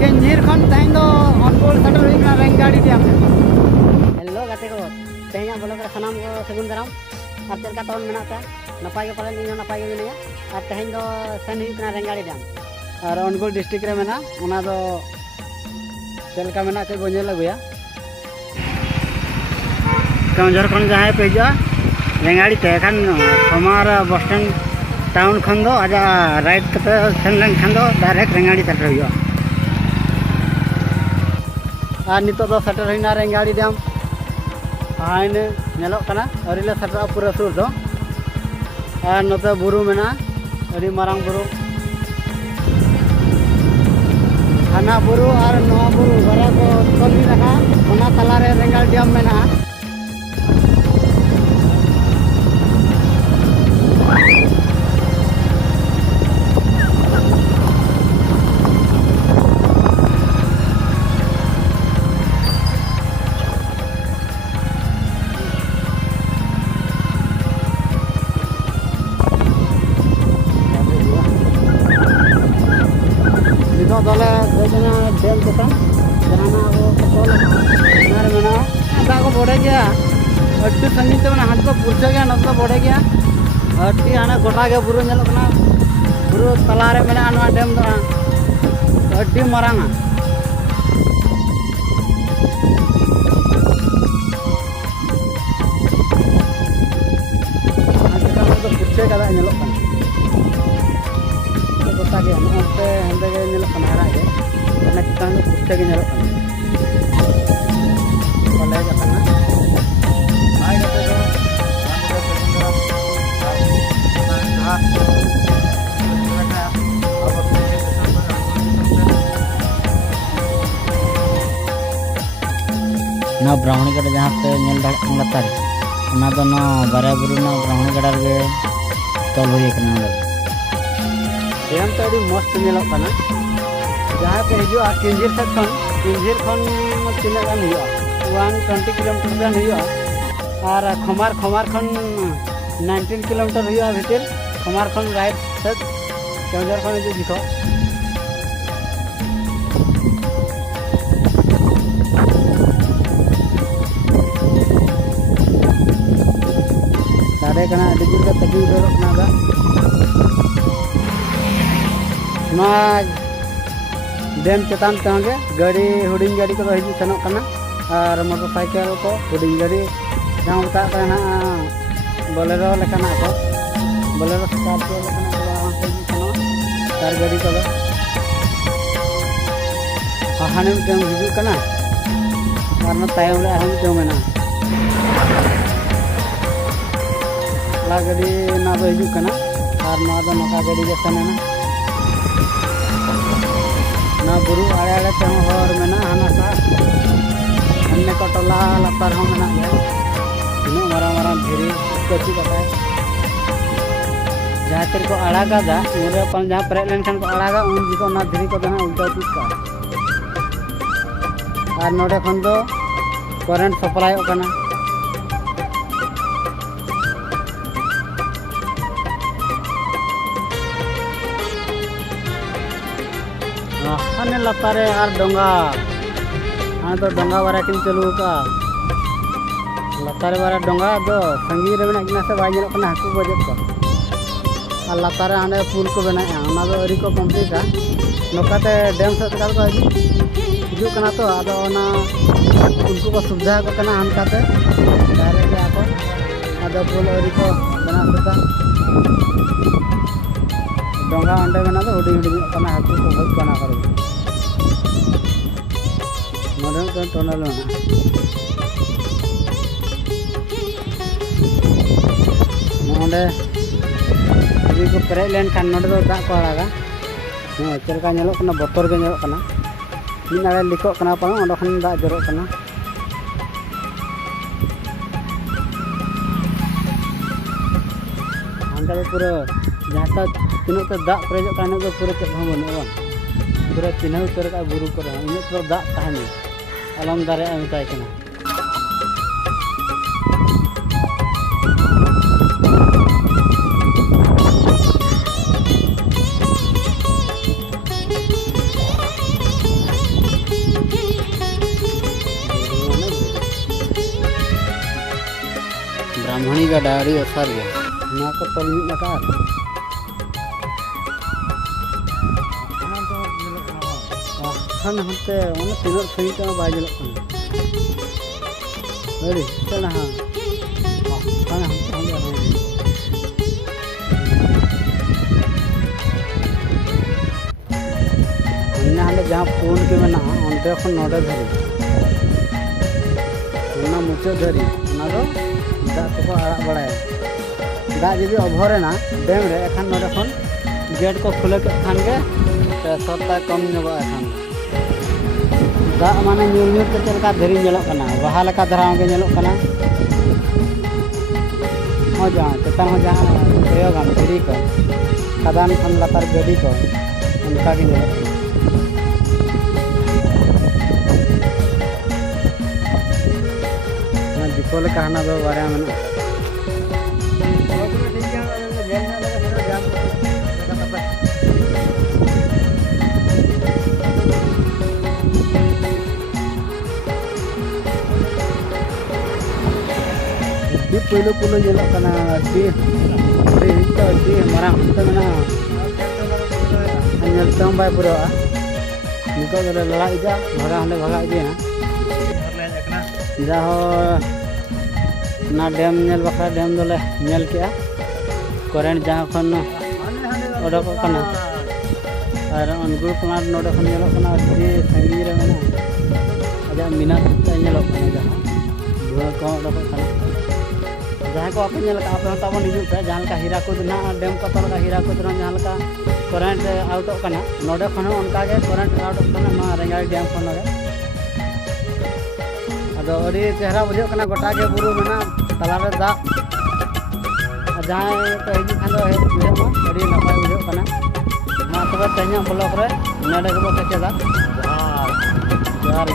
केंजीर खन तहन दो अनगोल सटर हुई रेंगाड़ी डैम हेलो गाते को तेहना ब्लॉक सामान को सगुन दाराम और चलका तवन मेना पे नपाय के पालन इन नपाय के मिनिया और तेहन दो सन हुई रेंगाड़ी डैम और अनगोल डिस्ट्रिक्ट रे मेना ओना दो चलका मेना के बोझे लगुया केवंझर खन जहाँ पे हिजा रेंगाड़ी ते खान हमारा बस स्टैंड टाउन खन दो आजा राइट कते सेन लेन खान दो डायरेक्ट रेंगाड़ी सेटर हुआ और नितो दो सेटर हुईना रेंगाड़ी डैम आइन नेलोक कना अरिले सेटर पूरा सुर दो और नते बुरु मेना अरि मारांग बुरु हाना बुरु और नवा बुरु बारा को तोली रखा ओना तलारे रेंगाड़ी डैम मेना दले देजना डेम चेतान जहां वो टोल नार मेना दा को बड़े गया अट्टू संगीत में हाथ को पुरछे गया नत बड़े गया अट्टी आना गोटा के बुरु नेलो कना बुरु तलारे मेना नवा डेम दो अट्टी मरांगा आज का तो पुरछे का नेलो कना गोटा के नते हंदे के नेलो कना रा के ना चितान को पुरछे के नेलो कना बोले का कना आय गते दो ना ब्राह्मणी गड़ा जहाँ पे नेल लतार ना तो ना बारे बुरु ना ब्राह्मणी गड़ा रे तोल हुई कना डेम तो अभी मस्त नेलो कना जहाँ पे हिजुआ किंजीर खन तीना गान हुआ 120 किलोमीटर गान हुआ और खमार खन 19 किलोमीटर हुआ भीतर खमार खन राइट सेट केवंझर खन जो दिखो दारे कना अडी जुर का तगी उड़ो कना गा ना डेम चेतान तंगे गाड़ी हुडिंग गाड़ी को हिजु सनो कना और मोटरसाइकिल को हुडिंग गाड़ी जहां बता कना बोलेरो लेकना को बोलेरो स्कॉर्पियो लेकना को हिजु सनो कार गाड़ी को हाने में हिजु कना और ना तायम रे हम जो मेना ला गाड़ी ना दो हिजु कना और ना दो नका गाड़ी के सनेना ना बुरु आड़े आड़े ते हर मेना हाना सा अन्य को टोला लतार हो मेना गया इनो मारा मारा धीरे कच्ची बताए जहाँ तेरे को आड़ागा दा मुरे अपन जहाँ परे लेन खान को आड़ागा उन जी को ना धीरे को देना उल्टा पुटका और नोडे खन दो करंट सप्लाई हो कना हाने लतारे और डोंगा हाँ तो डोंगा बारा किन चलू का लतारे बारा डोंगा दो संगी रे मेना किना से बाय नेलो कना हाकू बजत को और लतारे हाने पुल को बनाया ओना दो अरी को कंप्लीट आ नोकाते डैम से तकाल को हिजु कना तो आदो ओना उनको को सुविधा को कना हमकाते डायरेक्ट आको आदो पुल अरी को बना सकता डोंगा अंडे मेना तो हुडी हुडी कना हाकू को बहुत बना करो मॉडर्न तो टनल ना नोडे अभी को परे लेन खान नोडे दो दा को आड़ागा चलका नेलो कना बोतर के नेलो कना इन आड़े लिखो कना पा ओंडो खन दा जरो कना अंदर पूरा जहाँ तक तीनों तो दा प्रेजो काने तो पूरा चेक हम बनो पूरा चिन्ह उतर का बुरु कर इन तो दा ताहने अलम दारे अमताय कना बामहणी गाडा अड़ी ओसार गया ना को तल मिट लगा खान हमते ओने तीनों सही का बाय जलक खान अरे चल हां खान हम हाले जहाँ फोन के में अंते खन नोडे धरी मुचाद धरी दा को आड़ा बड़ाया दा जी अभरे ना डैम रे एखान नोडे खन गेट को खुले खान के सत्ता कम नोगा एखान दा माने न्यूर न्यूर के चलका धरी नेलोक कना बहा लका धराव के नेलोक कना हो जहाँ चेतान हो जहाँ प्रयोगम धरी को खदान खन लतार गडी को उनका के नेलोक दीपोल कहना दो बारे में पहले पुलो जेलो कना दी तो दी मारा तो ना अन्यल तम बाय पुरो निको दले लड़ा इजा भगा हले भगा इजे ना जा हो ना डैम नेल बखरा डैम दले नेल के करेंट जहाँ खन ओडक कना और अनगुर प्लांट नोडे खन नेलो कना दी संगी रे मेना आजा मिना नेलो कना जहाँ धुआं को ओडक कना जहाँ को आपे नेल का आपे ताबन हिजु पे जहाँ का हीराकुद ना डैम को तल का हीराकुद ना जहाँ का करेंट आउट कना नोडे खन उनका के करेंट आउट कना मा रेंगाई डैम खन रे अदो अड़ी चेहरा बुझो कना गोटा के बुरु मेना तलारे दा जहाँ तो हिजु खान दो बुझो मा अड़ी नपाय बुझो कना मा तबे तेन्या ब्लॉक रे नेडे को के चेदा जहार